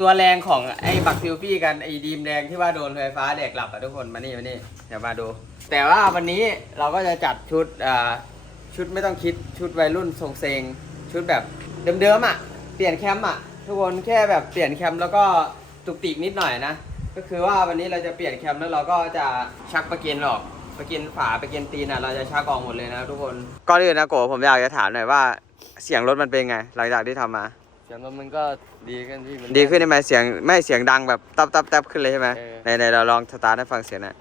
ตัวแรงของไอ้บักซิลฟี่กันไอ้ดีมแดงที่ว่าโดนไฟฟ้าแดกหลับอะทุกคนมานี่มานี่เดี๋ยวมาดู แต่ว่าวันนี้เราก็จะจัดชุดอ่าชุดไม่ต้องคิดชุดวัยรุ่นทรงเซงชุดแบบเดิมๆอะเปลี่ยนแคมป์อะทุกคนแค่แบบเปลี่ยนแคมป์แล้วก็ตุกติกนิดหน่อยนะก็คือว่าวันนี้เราจะเปลี่ยนแคมป์แล้วเราก็จะชักประเกินออกประเกินฝาประเกินตีนอะเราจะชักออกหมดเลยนะทุกคนก่อนอื่นนะโกผมอยากจะถามหน่อยว่าเสียงรถมันเป็นไง หลังจากที่ทำมา สียงรถมันก็ดีขึ้นพี่มัดีขึ้นได้ไหมเสียงไม่เสียงดังแบบตับตับตับขึ้นเลยใช่ไหมเออ ในในเราลองสตาร์ทให้ฟังเสียงหน่อย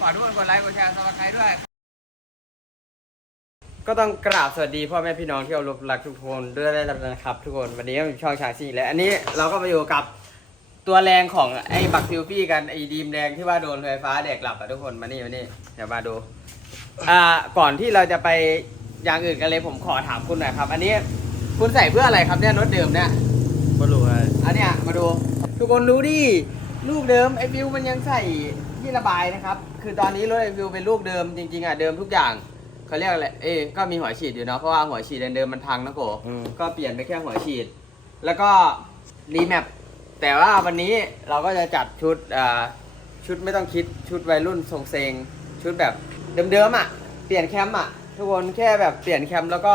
ฝากทุกคนกดไลค์กดแชร์สมัครใครด้วย ก็ต้องกราบสวัสดีพ่อแม่พี่น้องที่เคารพรักทุกคนด้วยนะครับ ทุกคนวันนี้ก็มีช่องชางซีแล้ว อันนี้เราก็มาอยู่กับ ตัวแรงของไอ้บักซิลฟี่กันไอ้ดีมแดงที่ว่าโดนไฟฟ้าแดกหลับอะทุกคนมานี่มานี่เดี๋ยวมาดู อ่าก่อนที่เราจะไปอย่างอื่นกันเลยผมขอถามคุณหน่อยครับ อันนี้คุณใส่เพื่ออะไรครับเนี่ยรถเดิมเนี่ยก็รู้ว่าอันเนี้ยมาดู ทุกคนดูดิลูกเดิมไอ้ฟิวมันยังใส่ที่ระบายนะครับ คือตอนนี้รถไอ้ฟิวเป็นลูกเดิมจริงๆอะเดิมทุกอย่างเขาเรียกอะไรเอ้ยก็มีหัวฉีดอยู่เนาะเพราะว่าหัวฉีดเดิมๆมันพังนะโกอืมก็เปลี่ยนไปแค่หัวฉีด แล้วก็รีแมป แต่ว่าวันนี้เราก็จะจัดชุดอ่าชุดไม่ต้องคิดชุดวัยรุ่นทรงเซงชุดแบบเดิมๆอะเปลี่ยนแคมป์อะทุกคนแค่แบบเปลี่ยนแคมป์แล้วก็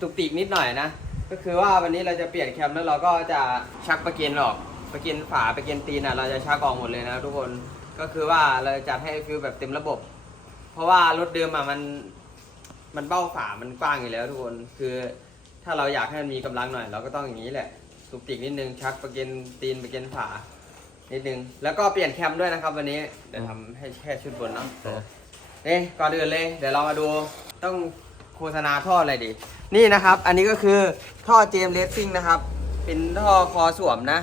ตุกติกนิดหน่อยนะก็คือว่าวันนี้เราจะเปลี่ยนแคมป์แล้วเราก็จะชักประเกินออกประเกินฝาประเกินตีนอะเราจะชักออกหมดเลยนะทุกคนก็คือว่าเราจะจัดให้ฟิลแบบเต็มระบบ เพราะว่ารถเดิมอะมันมันเบ้าฝามันกว้างอยู่แล้วทุกคนคือถ้าเราอยากให้มันมีกำลังหน่อย เราก็ต้องอย่างนี้แหละ ตุกติกนิดนึงชักประเก็นตีนประเก็นฝานิดนึงแล้วก็เปลี่ยนแคมด้วยนะครับ วันนี้เดี๋ยวทำให้แค่ชุดบนเนาะเอ๊ะก่อนอื่นเลย เดี๋ยวเรามาดูต้องโฆษณาท่ออะไรดีนี่นะครับ อันนี้ก็คือท่อเจมเลสซิ่งนะครับ เป็นท่อคอสวมนะ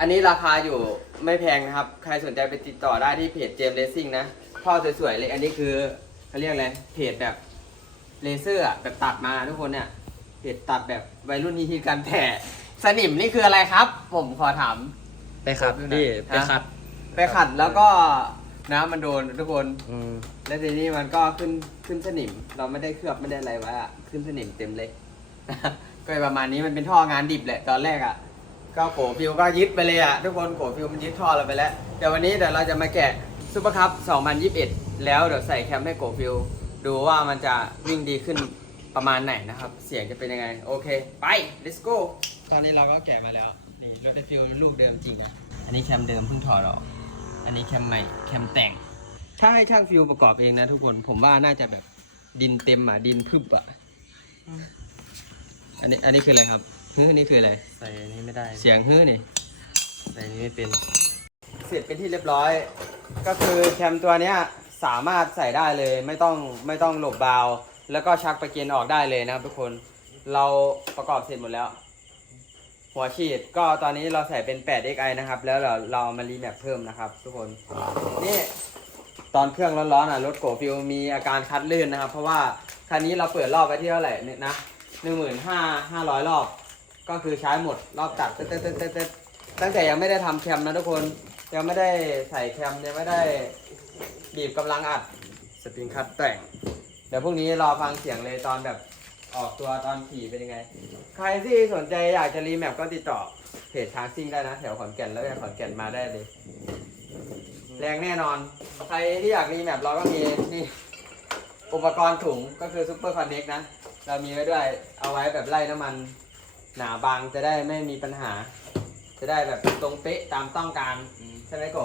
อันนี้ราคาอยู่ไม่แพงนะครับ ใครสนใจไปติดต่อได้ที่เพจเจมเลสซิ่งนะท่อสวยๆเลย อันนี้คือเขาเรียกอะไรเพจแบบเลเซอร์อะแบบตัดมาทุกคนเนี่ยเพจตัดแบบวัยรุ่นฮิตๆกันแต่ สนิมนี่คืออะไรครับ ผมขอถาม ไปขัดพี่ไปขัดไปขัดแล้วก็น้ำมันโดนทุกคน อืมแล้วทีนี้มันก็ขึ้นขึ้นสนิม เราไม่ได้เคลือบไม่ได้อะไรไว้อะขึ้นสนิมเต็มเลย ก็ประมาณนี้มันเป็นท่องานดิบแหละตอนแรกอะก็โกฟิวก็ยึดไปเลยอะทุกคนโกฟิวมันยึดท่อเราไปแล้วเดี๋ยววันนี้เดี๋ยวเราจะมาแกะซูเปอร์คัพ2021 แล้วเดี๋ยวใส่แคมให้โกฟิวดูว่ามันจะวิ่งดีขึ้นประมาณไหนนะครับ เสียงจะเป็นยังไง โอเค ไป let's go ตอนนี้เราก็แกะมาแล้ว นี่รถไอฟิวลูกเดิมจริงอะอันนี้แคมเดิมเพิ่งถอดออก อันนี้แคมใหม่ แคมแต่ง ถ้าให้ช่างฟิวประกอบเองนะทุกคน ผมว่าน่าจะแบบดินเต็มอะ ดินพึบอะ อันนี้ อันนี้คืออะไรครับฮื้อนี่คืออะไร ใส่อันนี้ไม่ได้ เสียงฮื้อนี่ ใส่อันนี้ไม่เป็น เสร็จเป็นที่เรียบร้อย ก็คือแคมตัวเนี้ยสามารถใส่ได้เลย ไม่ต้องไม่ต้องหลบบาว แล้วก็ชักไปเกณฑ์ออกได้เลยนะครับทุกคน เราประกอบเสร็จหมดแล้ว หัวฉีดก็ตอนนี้เราใส่เป็น 8xi นะครับ แล้วเราเราเอามารีแมปเพิ่มนะครับทุกคน นี่ ตอนเครื่องร้อนๆอะรถโกฟิวมีอาการคัดลื่นนะครับ เพราะว่าคันนี้เราเปิดรอบไปที่เท่าไหร่เนี่ยนะหนึ่งหมื่นห้าห้าร้อยรอบ ก็คือใช้หมดรอบตัดเต๊ดเต๊ดเต๊ดเต๊ดเต๊ดตั้งแต่ยังไม่ได้ทำแคมนะทุกคนยังไม่ได้ใส่แคมยังไม่ได้บีบกำลังอัดสปริงคัตแต่งเดี๋ยวพรุ่งนี้รอฟังเสียงเลยตอนแบบ ออกตัวตอนขี่เป็นยังไง ใครที่สนใจอยากจะรีแมปก็ติดต่อเพจทางซิ่งได้นะ แถวขอนแก่นแล้วจากขอนแก่นมาได้เลย แรงแน่นอน ใครที่อยากรีแมปเราก็มีนี่ อุปกรณ์ถุงก็คือซูเปอร์คอนเน็กนะ เรามีไว้ด้วยเอาไว้แบบไล่น้ำมัน หนาบางจะได้ไม่มีปัญหา จะได้แบบตรงเป๊ะตามต้องการใช่ไหมโก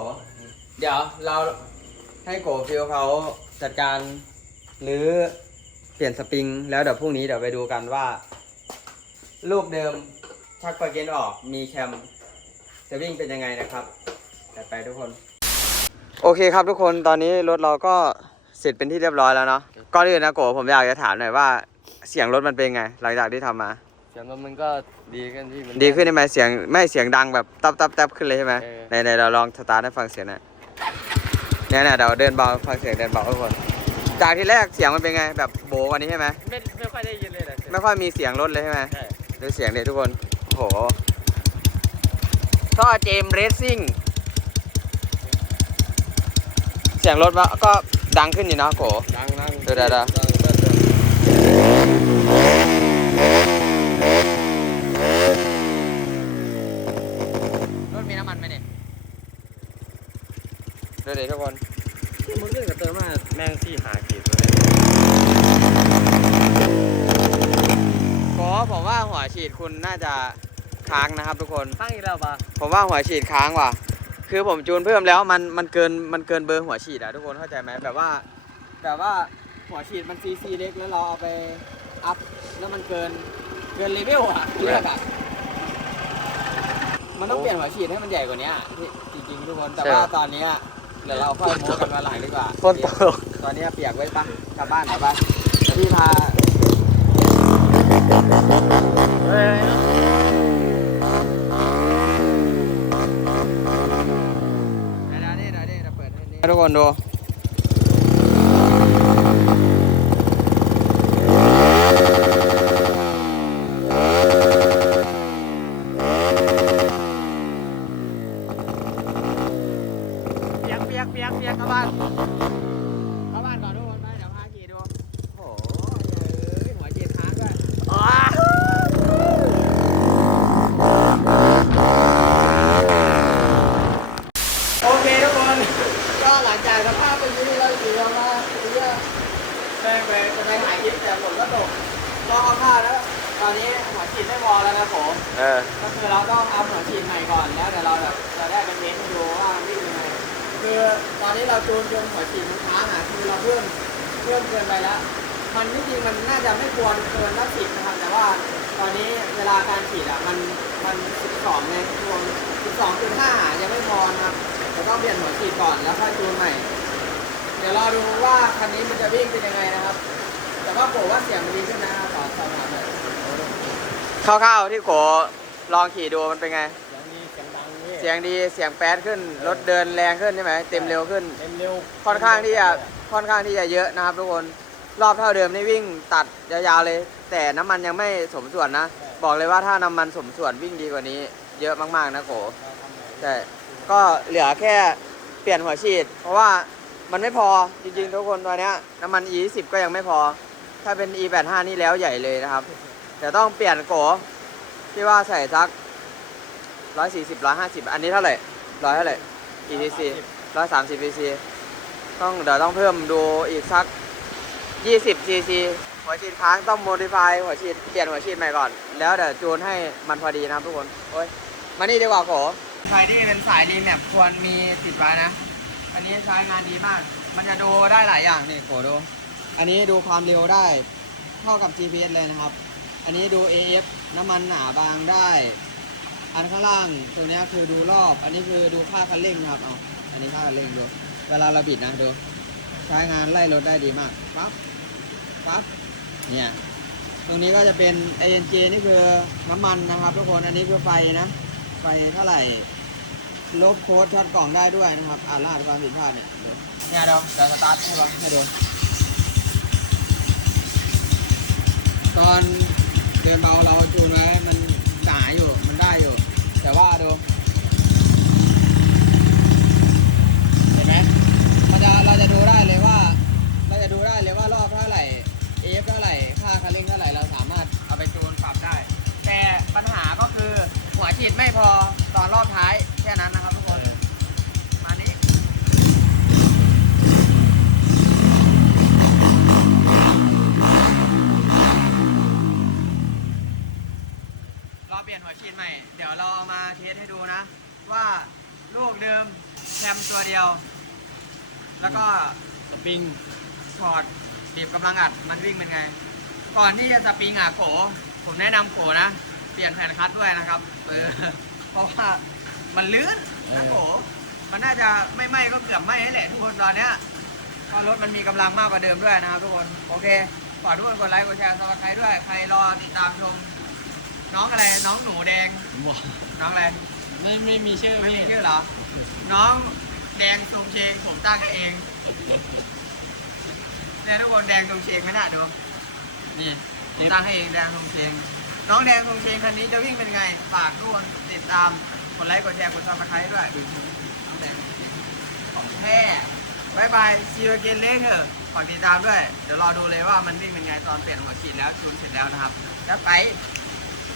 เดี๋ยวเราให้โกฟิลเขาจัดการหรือ เปลี่ยนสปริง แล้วเดี๋ยวพรุ่งนี้เดี๋ยวไปดูกันว่า ลูกเดิมชักประเกนออกมีแคมจะวิ่งเป็นยังไงนะครับจัดไปทุกคน โอเคครับทุกคนตอนนี้รถเราก็เสร็จเป็นที่เรียบร้อยแล้วเนาะก่อนอื่นนะโกผมอยากจะถามหน่อยว่าเสียงรถมันเป็นไง หลังจากที่ทำมา เสียงรถมันก็ดีขึ้นพี่มัดีขึ้นได้ไหมเสียงไม่เสียงดังแบบตับตับตับขึ้นเลยใช่ไหมเออในในเราลองสตาร์ทให้ฟังเสียงหน่อยเนี่ยเนี่ยเดี๋ยวเดินเบาฟังเสียงเดินเบาทุกคน จากที่แรกเสียงมันเป็นไงแบบโบกว่านี้ใช่ไหมไม่ไม่ค่อยได้ยินเลยนะไม่ค่อยมีเสียงรถเลยใช่ไหมใช่ดูเสียงเด็ทุกคนโอ้โหท่อเจมเรซซิ่งเสียงรถว่าก็ดังขึ้นอยู่นะโกดังดังเดี๋ยวเดี๋ยวเดี๋ยวดังเบิ้ลรถมีน้ำมันไหมเนี่ยเดี๋ยวเดี๋ยวทุกคนมันขึ้นกับเติมมาแม่งที่หาขีดเลย โกผมว่าหัว ฉีดคุณน่าจะค้างนะครับ ทุกคน ตั้งอีกแล้วปะผมว่าหัวฉีดค้างว่ะ คือผมจูนเพิ่มแล้วมันมันเกินมันเกินเบอร์หัวฉีดอะทุกคนเข้าใจไหมแบบว่า แบบว่าหัวฉีดมันซีซีเล็กแล้วเราเอาไปอัพแล้วมันเกินเกินเลเวลอะเรียกอะมันต้องเปลี่ยนหัวฉีดให้มันใหญ่กว่านี้ที่จริงๆทุกคนแต่ว่าตอนเนี้ยเดี๋ยวเราค่อยโม้กันมาหลังดีกว่าต้นตกตอนนี้เปียกไว้ปะกลับบ้านกลับบ้านเดี๋ยวพี่พา เฮ้ยเดี๋ยนี่เดี๋ยนี่เดี๋ยวเปิดทุกคนดู เปียกเปียกเปียกเปียกเข้าบ้านเข้าบ้านก่อนทุกคนไปเดี๋ยวพาขี่ดู โอ้โหเอ้ยหัวเย็นค้างด้วยโอเคทุกคน ก็หลังจากสภาพเป็นอย่างนี้เราขี่ออกมาเยอะแม่งไปจะไปถ่ายคลิปแต่ฝนก็ตกลองเอาผ้าแล้ว ตอนนี้หัวฉีดไม่พอแล้วนะผม เออ ก็คื อเราต้องเอาหัวฉีดใหม่ก่อนแล้วเดี๋ยวเราแบบจะได้เป็นเทสให้ดูว่าวิ่งยังไงคือตอนนี้เราจูนจนหัวฉีดมันค้างอะคือเราเพิ่มเพิ่มเกินไปแล้ว มันที่จริงมันน่าจะไม่ควรเกินละสิบนะครับแต่ว่าตอนนี้เวลาการฉีดอะมันมันสิบสองไงรวมสิบสองจุดห้ายังไม่พอนะครับเราต้องเปลี่ยนหัวฉีดก่อนแล้วค่อยจูนใหม่ เดี๋ยวรอดูว่าคันนี้มันจะวิ่งเป็นยังไงนะครับ แต่ว่าโกว่าเสียงมันดีขึ้นนะขอสอบถามหน่อยคร่าวๆที่โก ลองขี่ดูมันเป็นไง เสียงดีเสียงดังนี่เสียงดีเสียงแป๊ดขึ้น รถเดินแรงขึ้นใช่ไหมเต็มเร็วขึ้น เต็มเร็วค่อนข้างที่จะค่อนข้างที่จะเยอะนะครับ ทุกคนรอบเท่าเดิมนี่วิ่งตัดยาวๆเลย แต่น้ำมันยังไม่สมส่วนนะ บอกเลยว่าถ้าน้ำมันสมส่วนวิ่งดีกว่านี้ เยอะมากๆนะโกใช่ก็เหลือแค่เปลี่ยนหัวฉีด เพราะว่ามันไม่พอจริงๆ ทุกคนตัวเนี้ยน้ำมัน E10 ก็ยังไม่พอ ถ้าเป็น E85 นี่แล้วใหญ่เลยนะครับเดี๋ยวต้องเปลี่ยนโก ที่ว่าใส่สักร้อยสี่สิบร้อยห้าสิบอันนี้เท่าไหร่ร้อยเท่าไหร่ ETC ร้อยสามสิบ cc ต้องเดี๋ยวต้องเพิ่มดูอีกสัก20 cc หัวฉีดค้างต้อง modify หัวฉีดเปลี่ยนหัวฉีดใหม่ก่อน แล้วเดี๋ยวจูนให้มันพอดีนะครับทุกคนโอ้ยมานี่ดีกว่าโขใครที่เป็นสายรีแมปควรมีติดไว้นะ อันนี้ใช้งานดีมาก มันจะดูได้หลายอย่างนี่โขดู อันนี้ดูความเร็วได้ เท่ากับ GPS เลยนะครับ อันนี้ดู AF น้ำมันหนาบางได้ อันข้างล่างตัวนี้คือดูรอบ อันนี้คือดูค่าคันเร่งครับ เอาอันนี้ค่าคันเร่งดู เวลาเราบิดนะดู ใช้งานไล่รถได้ดีมาก ปั๊บ ปั๊บ เนี่ย ตรงนี้ก็จะเป็น ANG นี่คือน้ำมันนะครับ ทุกคน อันนี้คือไฟนะ ไฟเท่าไหร่ ลบโค้ดช็อตกล่องได้ด้วยนะครับ อ่านรหัสความผิดพลาดเนี่ยเนี่ยเดี๋ยวเดี๋ยวสตาร์ทให้ลองให้ดูตอนเดินเบาเราจูนไว้มันหนาอยู่ มันได้อยู่ แต่ว่าดู เห็นไหมเราจะเราจะดูได้เลยว่า เราจะดูได้เลยว่ารอบเท่าไหร่ AF เท่าไหร่ ค่าคัน เร่งเท่าไหร่เราสามารถเอาไปจูนปรับได้ แต่ปัญหาก็คือหัวฉีดไม่พอตอนรอบท้ายแค่นั้นนะครับทุกคนมานี้รอเปลี่ยนหัวฉีดใหม่ เดี๋ยวเราเอามาเทสให้ดูนะ ว่าลูกเดิมแคมตัวเดียว แล้วก็สปริงถอดบีบกำลังอัดมันวิ่งเป็นไง ก่อนที่จะสปริงอะโขผมแนะนำโขนะ เปลี่ยนแผ่นคัดด้วยนะครับ เออ เพราะว่ามันลื่นนะโขมันน่าจะไม่ไหม้ก็เกือบไหม้แหละทุกคนตอนเนี้ยเพราะรถมันมีกำลังมากกว่าเดิมด้วยนะครับทุกคน โอเคฝากทุกคนกดไลค์กดแชร์สมัครใครด้วย ใครรอติดตามชม น้องอะไร น้องหนูแดง ว้าน้องอะไร ไม่ไม่มีชื่อไม่พี่มีชื่อเหรอ น้องแดงทรงเชงผมตั้งให้เองเนี่ยทุกคนแดงทรงเชงไหมน่ะดู นี่ผมตั้งให้เองแดงทรงเชงน้องแดงทรงเชงคันนี้จะวิ่งเป็นไงฝากทุกคนติดตามกดไลค์กดแชร์กดซับสไครต์ด้วยน้องแดงของแท้บายบายซีโอเกนเล็กเถอะฝากติดตามด้วย เดี๋ยวรอดูเลยว่ามันวิ่งเป็นไงตอนเปลี่ยนหัวฉีดแล้วจูนเสร็จแล้วนะครับจะไปบ